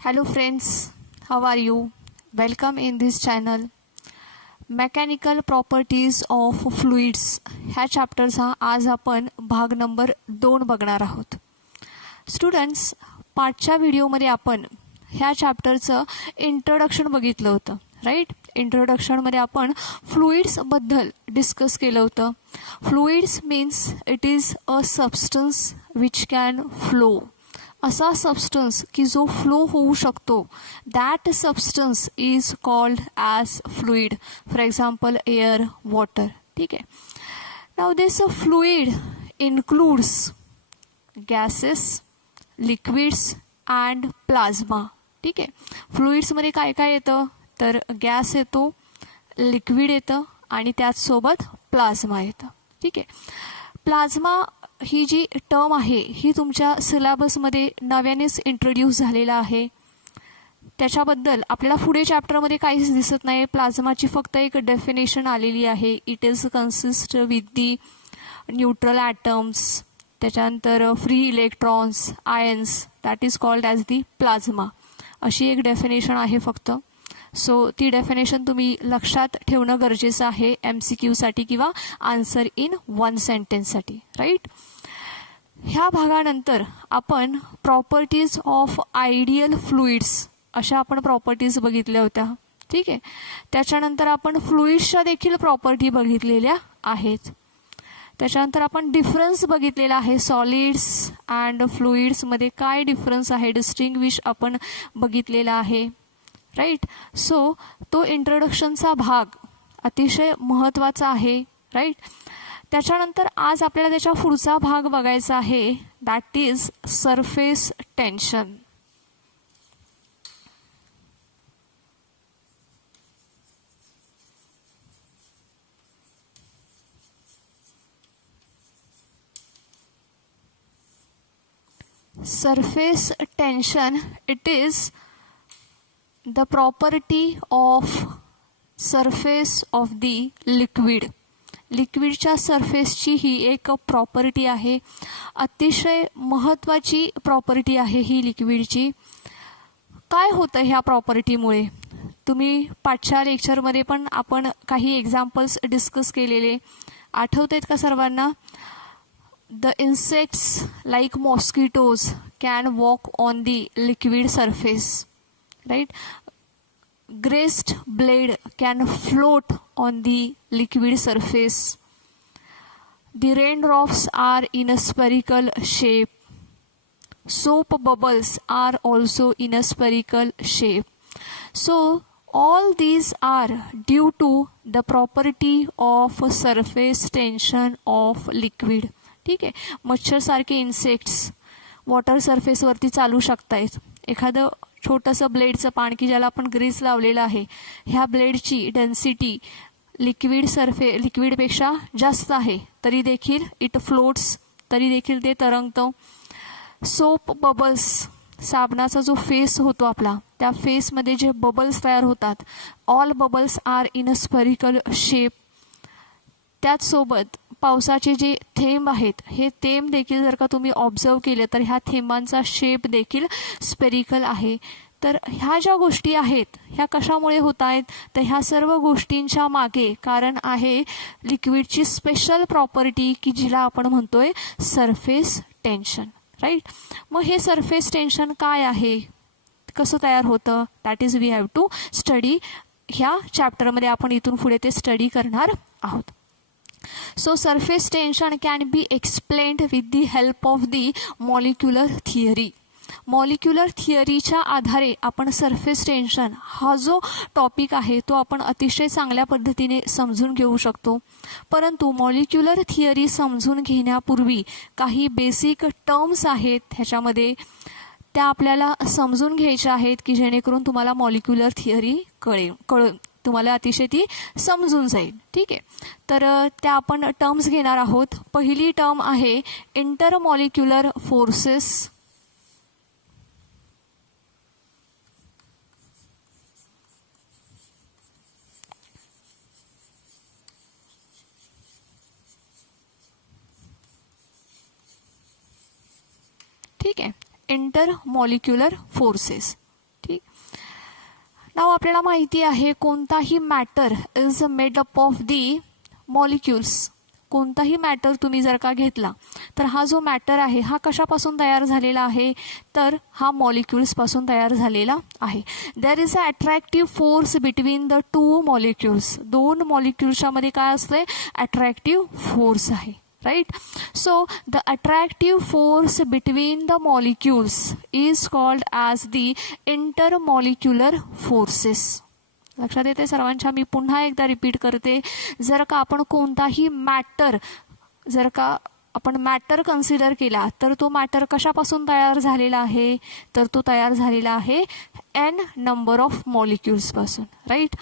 Hello friends, how are you? Welcome in this channel. Mechanical properties of fluids ह्या चॅप्टरचा आज आपण भाग number 2 बघणार आहोत. स्टुडंट्स, पाठच्या व्हिडिओमध्ये आपण ह्या चॅप्टरचं इंट्रोडक्शन बघितलं होतं, राईट? इंट्रोडक्शनमध्ये आपण फ्लुइड्सबद्दल डिस्कस केलं होतं. Fluids means it is a substance which can flow. असा सबस्टन्स की जो फ्लो होऊ शकतो, that substance is called as fluid. For example air, water. ठीक आहे. Now this fluid includes gases, liquids and plasma. ठीक आहे. फ्लुइड्समध्ये काय काय येतं तर गॅस येतो, लिक्विड येतं आणि त्याचसोबत प्लाझ्मा येतं. ठीक आहे. प्लाझ्मा ही जी टर्म आहे ही तुमच्या सिलेबसमध्ये नव्यानेच इंट्रोड्यूस झालेला आहे. त्याच्याबद्दल आपल्याला पुढे चॅप्टरमध्ये काहीच दिसत नाही. प्लाझ्माची फक्त एक डेफिनेशन आलेली आहे. It is consist with the neutral atoms, त्याच्यानंतर free electrons, ions, that is called as the plasma. अशी एक डेफिनेशन आहे फक्त. सो ती डेफिनेशन तुम्ही लक्षात ठेवणं गरजेचं आहे MCQसाठी किंवा आन्सर इन 1 सेंटेन्ससाठी, राईट? ह्या भागानंतर आपण प्रॉपर्टीज ऑफ आयडियल फ्लुइड्स अशा आपण प्रॉपर्टीज बघितल्या होत्या. ठीक आहे. त्याच्यानंतर आपण फ्लुइड्सच्या देखील प्रॉपर्टी बघितलेल्या आहेत. त्याच्यानंतर आपण डिफरन्स बघितलेला आहे. सॉलिड्स अँड फ्लुइड्समध्ये काय डिफरन्स आहे, डिस्टिंग्विश आपण बघितलेला आहे, राईट? सो तो इंट्रोडक्शनचा भाग अतिशय महत्त्वाचा आहे, राईट? त्याच्यानंतर आज आपल्याला त्याच्या पुढचा भाग बघायचा आहे, that is surface tension. Surface tension it is the property of surface of the liquid. लिक्विडच्या सरफेसची ही एक प्रॉपर्टी आहे. अतिशय महत्त्वाची प्रॉपर्टी आहे ही लिक्विडची. काय होतं ह्या प्रॉपर्टीमुळे? तुम्ही पाठच्या लेक्चरमध्ये पण आपण काही एक्झाम्पल्स डिस्कस केलेले आठवत आहेत का सर्वांना? The insects like mosquitoes can walk on the liquid surface, right? Greased blade can float on the liquid surface. The raindrops are in a spherical shape. Soap bubbles are also in a spherical shape. So all these are due to the property of surface tension of liquid. ठीक आहे. मच्छर सारखे insects water सरफेसवरती चालू शकतायत. एखादं छोटंसं ब्लेडचं पान की ज्याला आपण ग्रीस लावलेलं आहे, ह्या ब्लेडची डेन्सिटी लिक्विडपेक्षा जास्त आहे, तरी देखील इट फ्लोट्स, तरी देखील ते तरंगतं. सोप बबल्स, साबणाचा जो फेस होतो आपला, त्या फेसमध्ये जे बबल्स तयार होतात, all bubbles are in a spherical shape. त्याचसोबत पावसाचे जे थेंब आहेत, हे थेंब देखील जर का तुम्ही ऑब्झर्व केले तर ह्या थेंबांचा शेप देखील स्पेरिकल आहे. तर ह्या ज्या गोष्टी आहेत ह्या कशामुळे होत आहेत तर ह्या सर्व गोष्टींच्या मागे कारण आहे लिक्विडची स्पेशल प्रॉपर्टी की जिला आपण म्हणतोय सरफेस टेन्शन, राईट? मग हे सरफेस टेन्शन काय आहे, कसं तयार होतं, that is we have to study. ह्या चॅप्टरमध्ये आपण इथून पुढे ते स्टडी करणार आहोत. So surface tension can be explained with the help of the molecular theory. Molecular थिअरीच्या आधारे आपण सरफेस टेन्शन हा जो टॉपिक आहे तो आपण अतिशय चांगल्या पद्धतीने समजून घेऊ शकतो. परंतु मॉलिक्युलर थिअरी समजून घेण्यापूर्वी काही बेसिक टर्म्स आहेत ह्याच्यामध्ये, त्या आपल्याला समजून घ्यायच्या आहेत की जेणेकरून तुम्हाला मॉलिक्युलर थिअरी कळेल, तुम्हाला अतिशय ती समजून जाईल. ठीक आहे. तर त्या आपण टर्म्स घेणार आहोत. पहिली टर्म आहे इंटरमॉलिक्युलर फोर्सेस. ठीक आहे. Intermolecular forces. नाव आपल्याला माहिती आहे कोणताही matter is made up of the molecules. कोणताही मॅटर तुम्ही जर का घेतला तर हा जो मॅटर आहे हा कशापासून तयार झालेला आहे, तर हा मॉलिक्युल्सपासून तयार झालेला आहे. There is a attractive force between the two molecules. दोन मॉलिक्युल्सच्या मध्ये काय असते, अट्रॅक्टिव्ह फोर्स आहे. Right. So the attractive force between the molecules is called as the intermolecular forces. लक्षात येते सर्वांच्या. मी पुन्हा एकदा रिपीट करते. जर का आपण कोणताही मॅटर कन्सिडर केला तर तो मॅटर कशापासून तयार झालेला आहे, तर तो तयार झालेला आहे n नंबर ऑफ मॉलिक्युल्स पासून. राईट.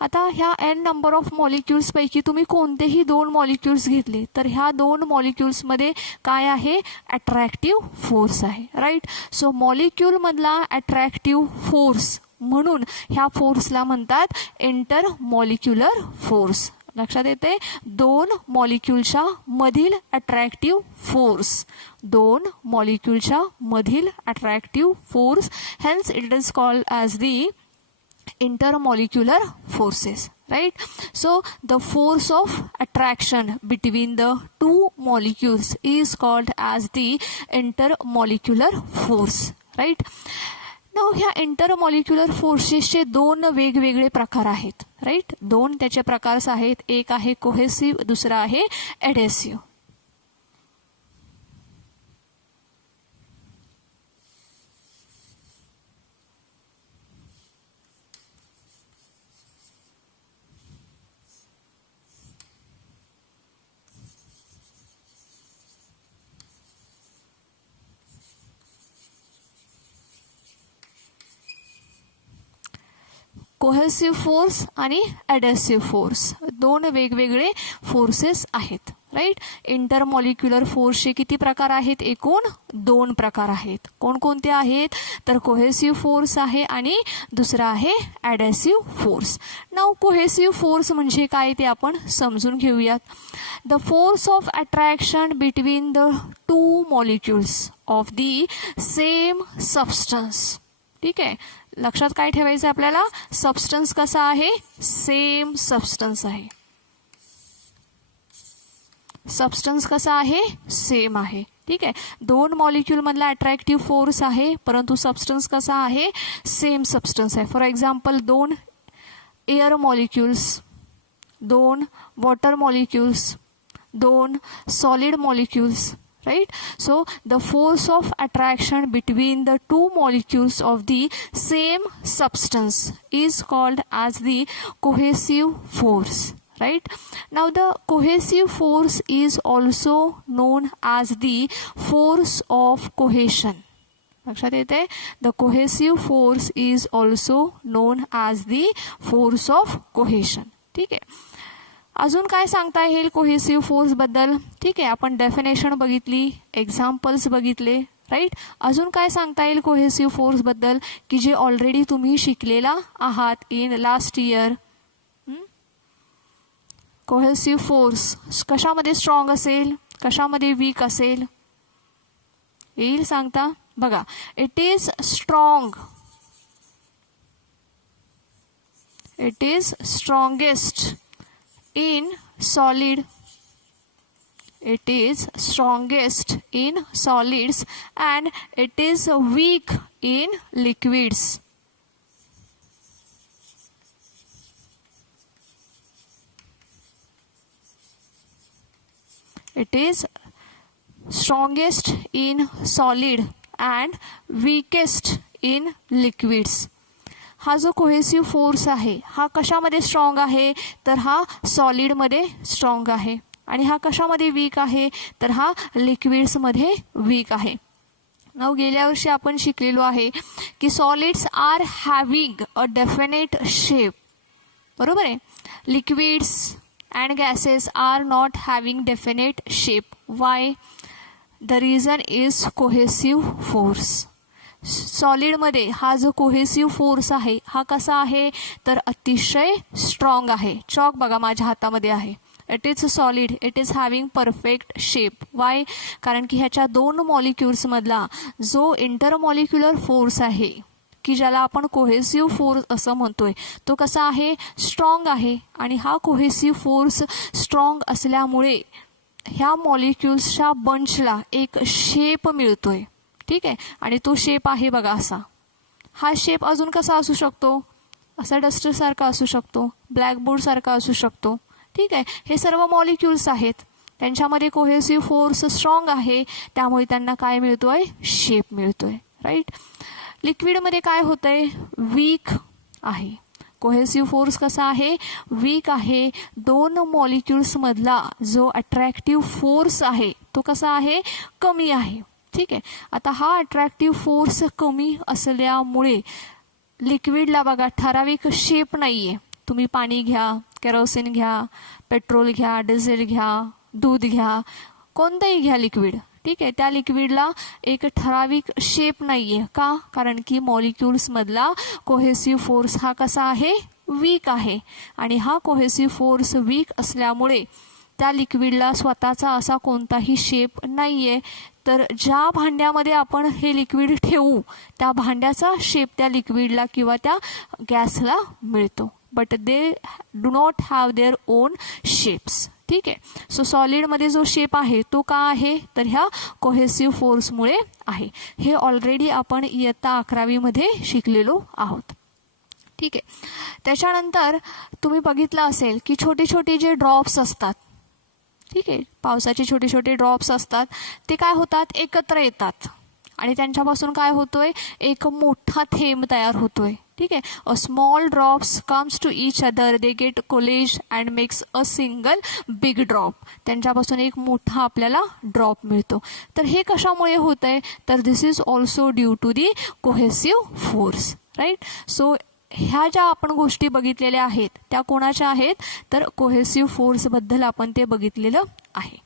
आता ह्या n नंबर ऑफ मॉलिक्युल्स पैकी तुम्ही कोणतेही दोन मॉलिक्युल्स घेतले तर ह्या दोन मॉलिक्युल्समध्ये काय आहे, अट्रॅक्टिव्ह फोर्स आहे. राईट. सो मॉलिक्युलमधला अट्रॅक्टिव्ह फोर्स म्हणून ह्या फोर्सला म्हणतात इंटरमॉलिक्युलर फोर्स. लक्षात येते. दोन मॉलिक्युलच्या मधील अट्रॅक्टिव्ह फोर्स. दोन मॉलिक्युलच्या मधील attractive force. Hence it is called as the intermolecular forces. Right. So the force of attraction between the two molecules is called as the intermolecular force. Right. ह्या intermolecular फोर्सेसचे दोन वेगवेगळे प्रकार आहेत. राईट. दोन त्याचे प्रकार आहेत. एक आहे कोहेसिव्ह, दुसरा आहे एडेसिव्ह. कोहेसिव्ह फोर्स आणि एडेसिव्ह फोर्स दोन वेगवेगळे फोर्सेस आहेत. राईट. इंटरमॉलिक्युलर फोर्सचे किती प्रकार आहेत, एकूण दोन प्रकार आहेत. कोणकोणते आहेत, तर कोहेसिव्ह फोर्स आहे आणि दुसरा आहे एडेसिव्ह फोर्स. नाव कोहेसिव्ह फोर्स म्हणजे काय ते आपण समजून घेऊयात. The force of attraction between the two molecules of the same substance. ठीक आहे. लक्षात काय ठेवायचं आपल्याला, सबस्टन्स कसा आहे, सेम सबस्टन्स आहे. सबस्टन्स कसा आहे, सेम आहे. ठीक आहे. दोन मॉलिक्युल मधला अट्रॅक्टिव्ह फोर्स आहे परंतु सबस्टन्स कसा आहे, सेम सबस्टन्स आहे. फॉर एक्झाम्पल दोन एअर मॉलिक्युल्स, दोन वॉटर मॉलिक्युल्स, दोन solid molecules. Right. So the force of attraction between the two molecules of the same substance is called as the cohesive force. Right. Now the cohesive force is also known as the force of cohesion. लक्षात येते. The cohesive force is also known as the force of cohesion. ठीक आहे. अजून काय सांगता येईल cohesive force बद्दल. ठीक आहे. आपण डेफिनेशन बघितली, एक्झाम्पल्स बघितले. राईट. अजून काय सांगता येईल कोहेसिव्ह फोर्स बद्दल की जे ऑलरेडी तुम्ही शिकलेला आहात in last year. Cohesive force कशामध्ये स्ट्रॉंग असेल, कशामध्ये वीक असेल, येईल सांगता. बघा, it is strong, it is strongest in solid, it is strongest in solids and it is weak in liquids. It is strongest in solid and weakest in liquids. हा जो cohesive force आहे हा कशामध्ये strong आहे, तर हा सॉलिडमध्ये strong आहे. आणि हा कशामध्ये वीक आहे, तर हा लिक्विड्समध्ये वीक आहे. नाव गेल्या वर्षी आपण शिकलेलो आहे की solids are having a definite shape. बरोबर आहे. Liquids and gases are not having definite shape. Why? The reason is cohesive force. सॉलिडमध्ये हा जो कोहेसिव्ह फोर्स आहे हा कसा आहे, तर अतिशय स्ट्रॉंग आहे. चॉक बघा माझ्या हातामध्ये आहे. It is solid, it is having perfect shape. Y? कारण की ह्याच्या दोन मॉलिक्युल्समधला जो इंटरमॉलिक्युलर फोर्स आहे की ज्याला आपण कोहेसिव्ह फोर्स असं म्हणतोय, तो कसा आहे, स्ट्रॉंग आहे. आणि हा कोहेसिव्ह फोर्स स्ट्रॉंग असल्यामुळे ह्या मॉलिक्युल्सच्या बंचला एक शेप मिळतोय. ठीक आहे, आणि तो शेप आहे बघा असा. हा शेप अजून कसा असू शकतो, असा डस्टर सारखा असू शकतो, ब्लॅकबोर्ड सारखा असू शकतो. ठीक आहे, हे सर्व मॉलिक्युल्स आहेत, त्यांच्यामध्ये कोहेसिव्ह फोर्स स्ट्रॉंग आहे, त्यामुळे त्यांना काय मिळतोय, शेप मिळतोय. राईट. लिक्विडमध्ये काय होतंय, वीक आहे. कोहेसिव्ह फोर्स कसा आहे, वीक आहे. दोन मॉलिक्युल्स मधला जो अट्रॅक्टिव्ह फोर्स आहे तो कसा आहे, कमी आहे. ठीक आहे, आता हा अट्रॅक्टिव्ह फोर्स कमी असल्यामुळे लिक्विडला बघा ठराविक शेप नाहीये. तुम्ही पाणी घ्या, केरोसिन घ्या, पेट्रोल घ्या, डिझेल घ्या, दूध घ्या, कोणतंही घ्या लिक्विड. ठीक आहे, त्या लिक्विडला एक ठराविक शेप नाहीये. का, कारण की मॉलिक्युल्स मधला कोहेसिव्ह फोर्स हा कसा आहे, वीक आहे. आणि हा कोहेसिव्ह फोर्स वीक असल्यामुळे त्या लिक्विडला स्वतःचा असा कोणताही शेप नाहीये. तर ज्या भांड्यामध्ये आपण हे लिक्विड ठेवू त्या भांड्याचा शेप त्या लिक्विडला किंवा त्या गॅसला मिळतो. But they do not have their own shapes. ठीक आहे, सो सॉलिडमध्ये जो शेप आहे तो का आहे, तर ह्या कोहेसिव्ह फोर्समुळे आहे. हे ऑलरेडी आपण इयत्ता 11वी मध्ये शिकलेलो आहोत. ठीक आहे, त्याच्यानंतर तुम्ही बघितलं असेल की छोटे छोटे जे ड्रॉप्स असतात, ठीक आहे, पावसाचे छोटे छोटे ड्रॉप्स असतात, ते काय होतात, एकत्र येतात आणि त्यांच्यापासून काय होतोय, एक मोठा थेंब तयार होतोय. ठीक आहे, a small drops comes to each other, they get coalesce and makes a single big drop. त्यांच्यापासून एक मोठा आपल्याला ड्रॉप मिळतो. तर हे कशामुळे होतंय, तर this is also due to the cohesive force. Right. So ह्या ज्या आपण गोष्टी बघितलेल्या आहेत त्या कोणाच्या आहेत, तर कोहेसिव्ह फोर्स बद्दल आपण ते बघितलेलं आहे.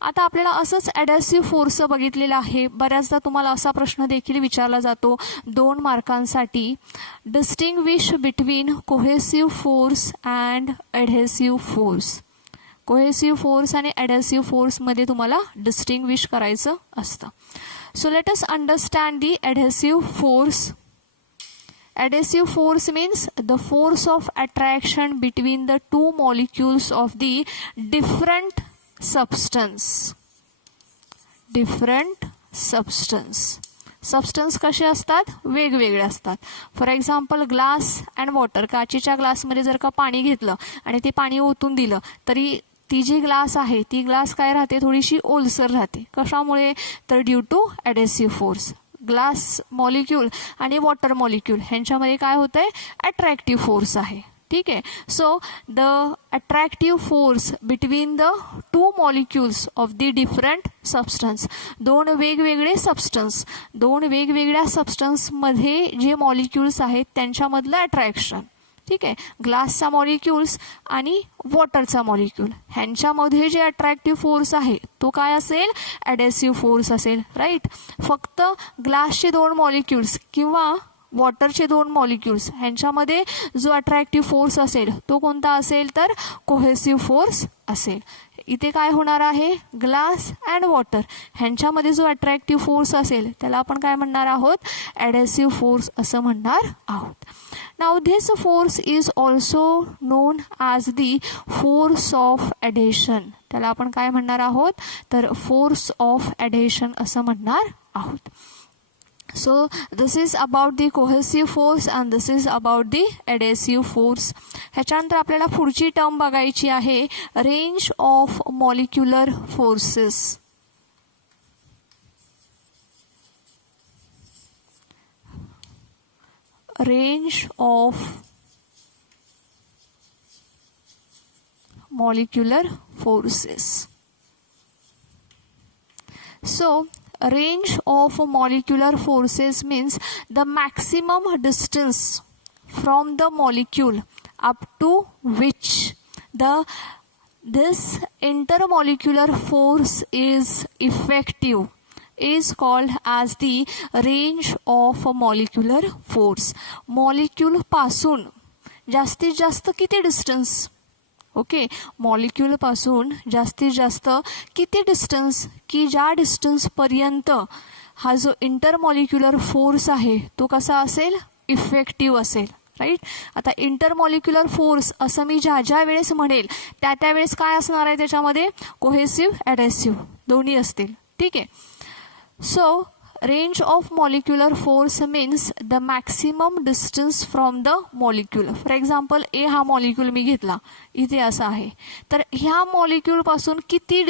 आता आपल्याला असंच ॲडॅसिव्ह फोर्स बघितलेलं आहे. बऱ्याचदा तुम्हाला असा प्रश्न देखील विचारला जातो 2 मार्कांसाठी, distinguish between cohesive force and adhesive force. Cohesive force आणि ॲडॅसिव्ह फोर्समध्ये तुम्हाला डिस्टिंग्विश करायचं असतं. So let us understand the adhesive force. Adhesive force means the force of attraction between the two molecules of the different substance. Different substance. Substance कसे असतात, वेगवेगळे असतात. For example glass and water. काचेच्या ग्लासमध्ये जर का पाणी घेतलं आणि ते पाणी ओतून दिलं तरी ती जी ग्लास आहे ती ग्लास काय राहते, थोडीशी ओलसर राहते. कशामुळे, तर due to adhesive force. Glass molecule आणि वॉटर मॉलिक्यूल ह्यांच्यामध्ये काय होतंय, अट्रॅक्टिव्ह फोर्स आहे. ठीक आहे, so the attractive force between the 2 molecules of the different substance. 2 वेगवेगळे सबस्टन्स, 2 वेगवेगळ्या सबस्टन्समध्ये जे मॉलिक्युल्स आहेत त्यांच्यामधलं अट्रॅक्शन. ठीक आहे, ग्लासचा मॉलिक्युल्स आणि वॉटरचा मॉलिक्यूल ह्यांच्यामध्ये जे अट्रॅक्टिव्ह फोर्स आहे तो काय असेल, ॲडहेसिव्ह फोर्स असेल. राईट. फक्त ग्लासचे 2 मॉलिक्युल्स किंवा वॉटरचे 2 मॉलिक्युल्स ह्यांच्यामध्ये जो अट्रॅक्टिव्ह फोर्स असेल तो कोणता असेल, तर कोहेसिव्ह फोर्स असेल. इथे काय होणार आहे, ग्लास अँड वॉटर ह्यांच्यामध्ये जो अट्रॅक्टिव्ह फोर्स असेल त्याला आपण काय म्हणणार आहोत, ॲडहेसिव्ह फोर्स असं म्हणणार आहोत. Now this force is also known as the force of adhesion. त्याला आपण काय म्हणणार आहोत, तर फोर्स ऑफ ॲडेशन असं म्हणणार आहोत. So this is about the cohesive force and this is about the adhesive force. ह्याच्यानंतर आपल्याला पुढची टर्म बघायची आहे, range of molecular forces. Range of molecular forces. So range of molecular forces means the maximum distance from the molecule up to which this intermolecular force is effective is called as the range of molecular force. Molecule पासून जास्तीत जास्त किती distance, okay, molecule पासून जास्तीत जास्त किती distance, की ज्या डिस्टन्स पर्यंत हा जो इंटरमॉलिक्युलर फोर्स आहे तो कसा असेल, इफेक्टिव्ह असेल. राईट. आता इंटरमॉलिक्युलर फोर्स असं मी ज्या वेळेस म्हणेल त्यावेळेस काय असणार आहे त्याच्यामध्ये, कोहेसिव्ह, ॲडेसिव्ह दोन्ही असतील. ठीक आहे. So range of molecular force means the maximum distance from the molecule. For example A हा मॉलिक्यूल मी घेतला, इथे असा आहे, तर ह्या मॉलिक्यूल पासून किती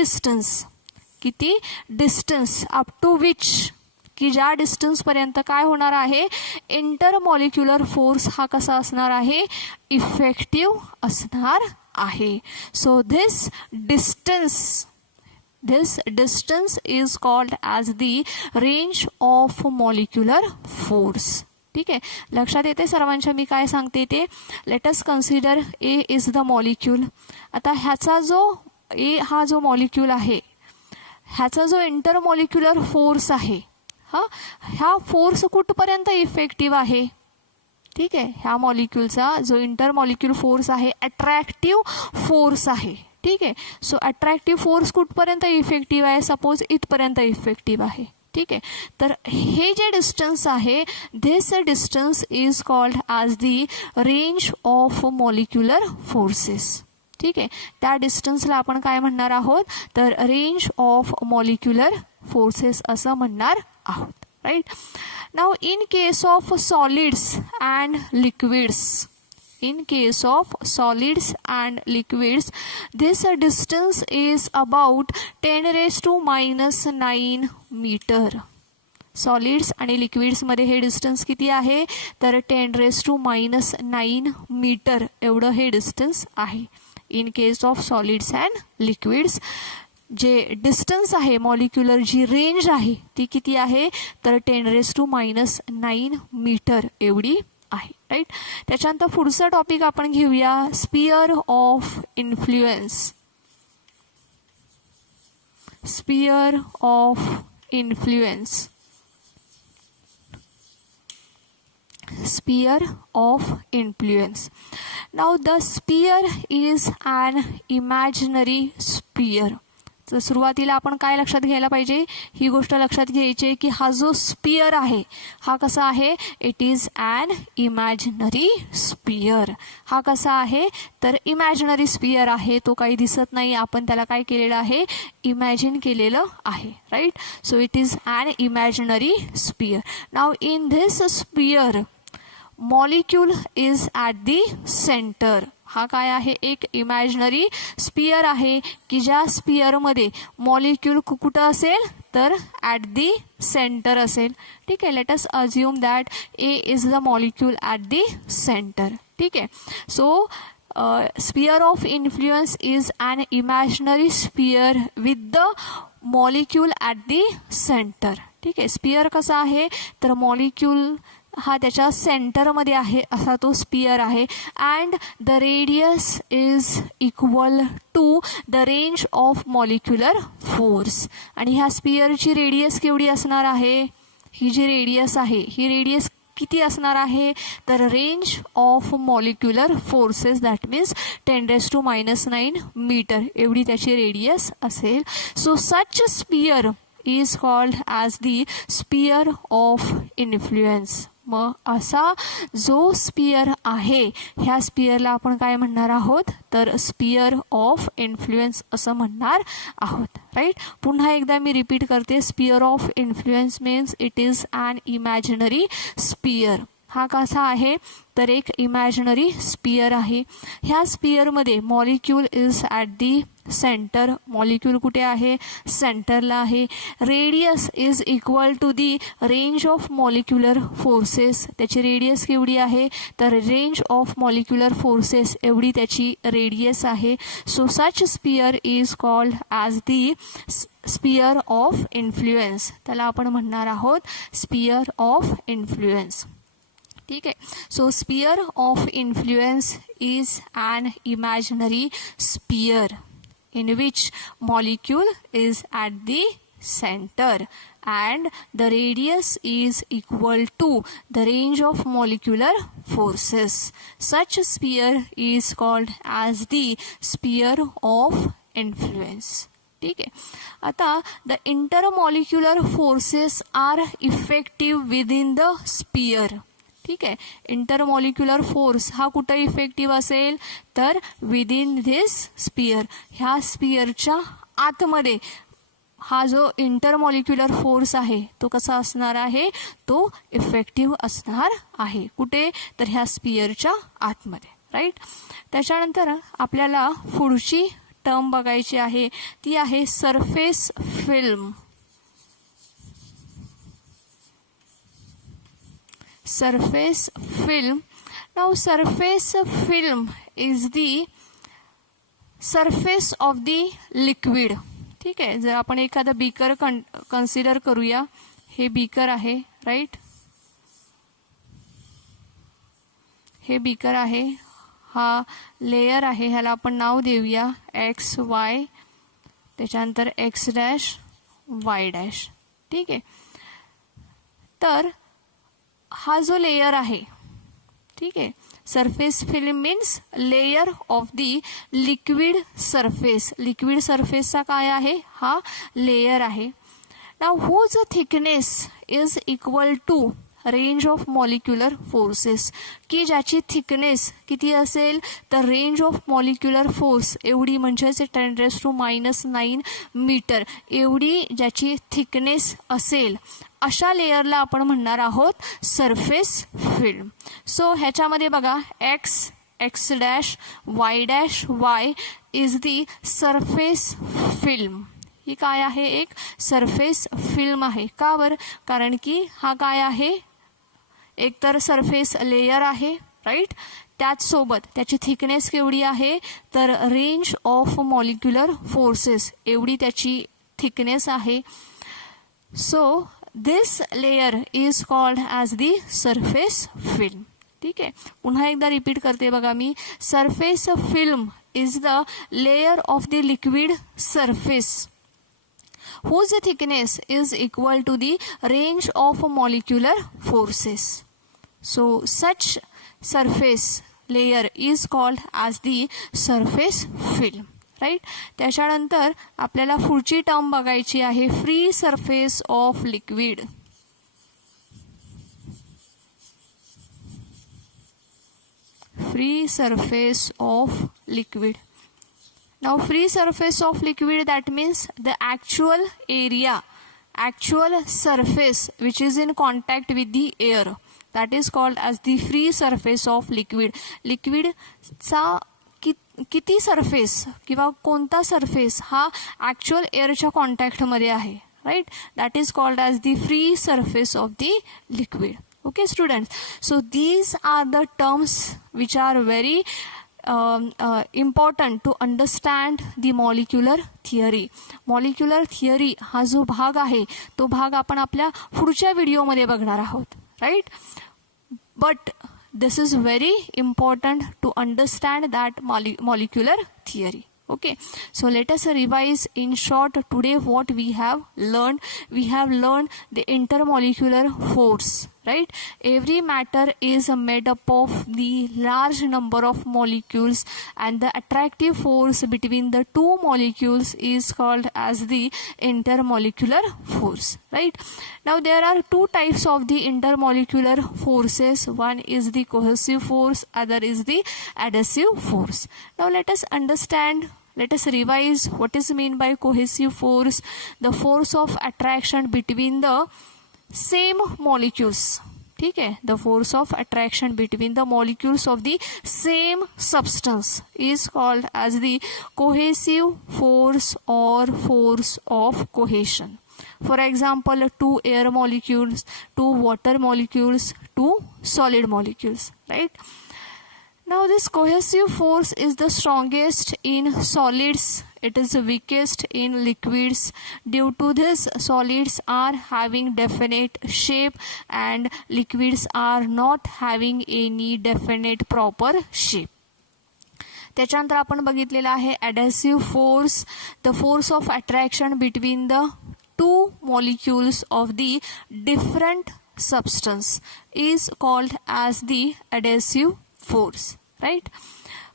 डिस्टन्स अप टू विच, की ज्या डिस्टन्स पर्यंत काय होणार आहे, इंटरमॉलिक्युलर फोर्स हा कसा असणार आहे, इफेक्टिव्ह असणार आहे. So this distance is called as the range of molecular force. ठीक आहे. लक्षात येते सर्वांच्या मी काय सांगते ते. Let us consider A is the molecule. आता ह्याचा जो ए हा जो मॉलिक्यूल आहे, ह्याचा जो इंटरमॉलिक्युलर फोर्स आहे, ह्या फोर्स कुठपर्यंत इफेक्टिव्ह आहे. ठीक आहे. ह्या मॉलिक्यूलचा जो इंटरमॉलिक्युल फोर्स आहे अट्रॅक्टिव्ह फोर्स आहे. ठीक आहे. सो अट्रॅक्टिव्ह फोर्स कुठपर्यंत इफेक्टिव्ह आहे, सपोज इथपर्यंत इफेक्टिव्ह आहे. ठीक आहे. तर हे जे डिस्टन्स आहे, this distance is called as the range of molecular forces. ठीक आहे. त्या डिस्टन्सला आपण काय म्हणणार आहोत, तर रेंज ऑफ मॉलिक्युलर फोर्सेस असं म्हणणार आहोत. Right. Now in case of solids and liquids, in case of solids and liquids, this distance is about 10 raised to -9 metre. Solids आणि लिक्विड्स मध्ये हे डिस्टन्स किती आहे, तर 10 raised to -9 मीटर एवढं हे डिस्टन्स आहे. In case of solids and liquids जे डिस्टन्स आहे, मॉलिक्युलर जी रेंज आहे ती किती आहे, तर 10 raised to -9 मीटर एवढी आहे. राईट. त्याच्यानंतर पुढचा टॉपिक आपण घेऊया, sphere of influence. Sphere of influence. Sphere of influence. Now the sphere is an imaginary sphere. तर सुरुवातीला आपण काय लक्षात घ्यायला पाहिजे, ही गोष्ट लक्षात घ्यायची की हा जो स्पियर आहे हा कसा आहे, it is an imaginary sphere. हा कसा आहे, तर इमॅजिनरी स्पियर आहे, तो काही दिसत नाही, आपण त्याला काय केलेलं आहे, इमॅजिन केलेलं आहे. Right. So it is an imaginary sphere. Now in this sphere molecule is at the centre. हा काय आहे, एक इमॅजिनरी स्पियर आहे की ज्या स्पियरमध्ये मॉलिक्यूल कुठं असेल, तर ॲट दी सेंटर असेल. ठीक आहे. Let us assume that A is the molecule at the centre. ठीक आहे. So sphere of influence is an imaginary sphere with the molecule at the centre. ठीक आहे. स्पियर कसा आहे, तर मॉलिक्यूल हा त्याच्या सेंटरमध्ये आहे असा तो स्पियर आहे. And the radius is equal to the range of molecular force. आणि ह्या स्पियरची रेडियस केवढी असणार आहे, ही जी रेडियस आहे ही रेडियस किती असणार आहे, तर range of molecular forces, that means 10 raised to -9 metre एवढी त्याची रेडियस असेल. So such sphere is called as the sphere of influence. मग असा जो स्पियर आहे ह्या स्पियरला आपण काय म्हणणार आहोत, तर स्पियर ऑफ इन्फ्लुएन्स असं म्हणणार आहोत. राईट. पुन्हा एकदा मी रिपीट करते, sphere of influence means it is an imaginary sphere. हा कसा आहे, तर एक इमॅजिनरी स्पियर आहे. ह्या स्पियरमध्ये molecule is at the centre. Molecule कुठे आहे, सेंटरला आहे. Radius is equal to the range of molecular forces. त्याची रेडियस केवढी आहे, तर रेंज ऑफ मॉलिक्युलर फोर्सेस एवढी त्याची रेडियस आहे. So such sphere is called as the sphere of influence. त्याला आपण म्हणणार आहोत स्पियर ऑफ इन्फ्लुएन्स. ठीक आहे. So sphere of influence is an imaginary sphere in which molecule is at the center and the radius is equal to the range of molecular forces. Such sphere is called as the sphere of influence. ठीक आहे. आता the intermolecular forces are effective within the sphere. ठीक आहे. Intermolecular force हा कुठे effective असेल तर within this sphere, ह्या स्पियरच्या आतमध्ये हा जो इंटरमॉलिक्युलर फोर्स आहे तो कसा असणार आहे, तो इफेक्टिव्ह असणार आहे. कुठे तर ह्या स्पियरच्या आतमध्ये, राईट. त्याच्यानंतर आपल्याला पुढची टर्म बघायची आहे, ती आहे surface film. surface film. Now surface film is the surface of the liquid. ठीक आहे. जर आपण एखादा बीकर कन्सिडर करूया, हे बीकर आहे, राईट. हे बीकर आहे, हा लेयर आहे, ह्याला आपण नाव देऊया एक्स वाय, त्याच्यानंतर एक्स डॅश वाय डॅश. ठीक आहे. तर हा जो लेयर आहे, ठीक आहे, surface film means layer of the liquid surface. Liquid सरफेसचा काय आहे, हा लेयर आहे. Now whose thickness is equal to range of molecular forces, की ज्याची थिकनेस किती असेल तर रेंज ऑफ मॉलिक्युलर फोर्स एवढी, म्हणजेच 10⁻⁹ मीटर एवढी ज्याची थिकनेस असेल, अशा लेयरला आपण म्हणणार आहोत सरफेस फिल्म. सो ह्याच्यामध्ये बघा X, X dash, Y dash Y is the surface film. ही काय आहे, एक सरफेस फिल्म आहे. का बरं, कारण की हा काय आहे, एकतर सरफेस लेयर आहे, राईट. त्याचसोबत त्याची थिकनेस केवढी आहे तर रेंज ऑफ मॉलिक्युलर फोर्सेस एवढी त्याची थिकनेस आहे. So this layer is called as the surface film. ठीक आहे. पुन्हा एकदा रिपीट करते बघा मी. Surface film is the layer of the liquid surface whose thickness is equal to the range of molecular forces. So such surface layer is called as the surface film, right. त्याच्यानंतर आपल्याला पुढची term बघायची आहे, free surface of liquid. Free surface of liquid. Now free surface of liquid, that means the actual area, actual surface which is in contact with the air, that is called as the free surface of liquid. Liquid चा किती surface किंवा कोणता surface हा actual एअरच्या कॉन्टॅक्टमध्ये आहे, right. That is called as the free surface of the liquid. Okay students, so these are the terms which are very important to understand the molecular theory. Molecular theory हा जो भाग आहे तो भाग आपण आपल्या पुढच्या व्हिडिओमध्ये बघणार आहोत, right. But this is very important to understand that molecular theory. Okay, so let us revise in short today what we have learned. We have learned the intermolecular force, right. Every matter is made up of the large number of molecules, and the attractive force between the two molecules is called as the intermolecular force, right. Now there are two types of the intermolecular forces. One is the cohesive force, other is the adhesive force. Now let us understand, let us revise what is mean by cohesive force. The force of attraction between the same molecules. ठीक है, the force of attraction between the molecules of the same substance is called as the cohesive force or force of cohesion. For example, two air molecules, two water molecules, two solid molecules, right. Now this cohesive force is the strongest in solids, it is the weakest in liquids. Due to this, solids are having definite shape and liquids are not having any definite proper shape. त्याच्यानंतर आपण बघितलेला आहे adhesive force, the force of attraction between the two molecules of the different substance is called as the adhesive force, right.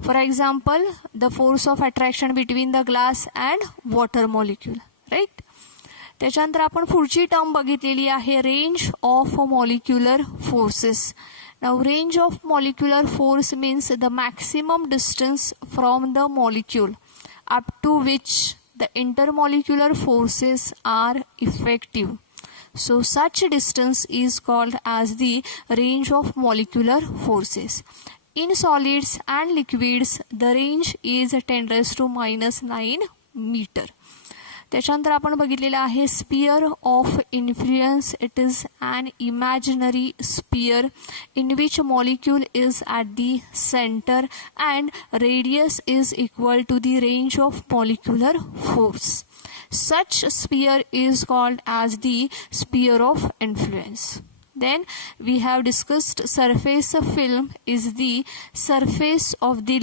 For example, the force of attraction between the glass and water molecule, right. त्याच्यानंतर आपण पुढची term बघितलेली आहे, range of molecular forces. Now range of molecular force means the maximum distance from the molecule up to which the intermolecular forces are effective. So such distance is called as the range of molecular forces. In solids and liquids, the range is 10⁻⁹ meter. त्याच्यानंतर आपण बघितलेलं आहे sphere of influence. It is an imaginary sphere in which molecule is at the centre and radius is equal to the range of molecular force. Such sphere is called as the sphere of influence. Then we have discussed surface film is the surface of the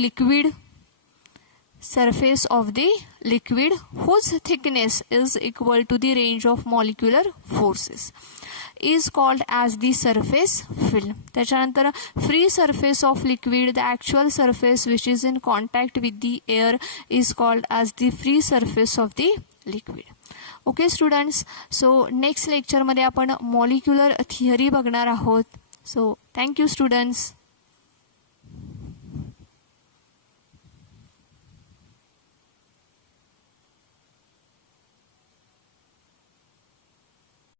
liquid whose thickness is equal to the range of molecular forces is called as the surface film. त्याच्यानंतर free surface of liquid, the actual surface which is in contact with the air is called as the free surface of the liquid. Okay students, so next लेक्चरमध्ये आपण molecular theory बघणार आहोत. So thank you students.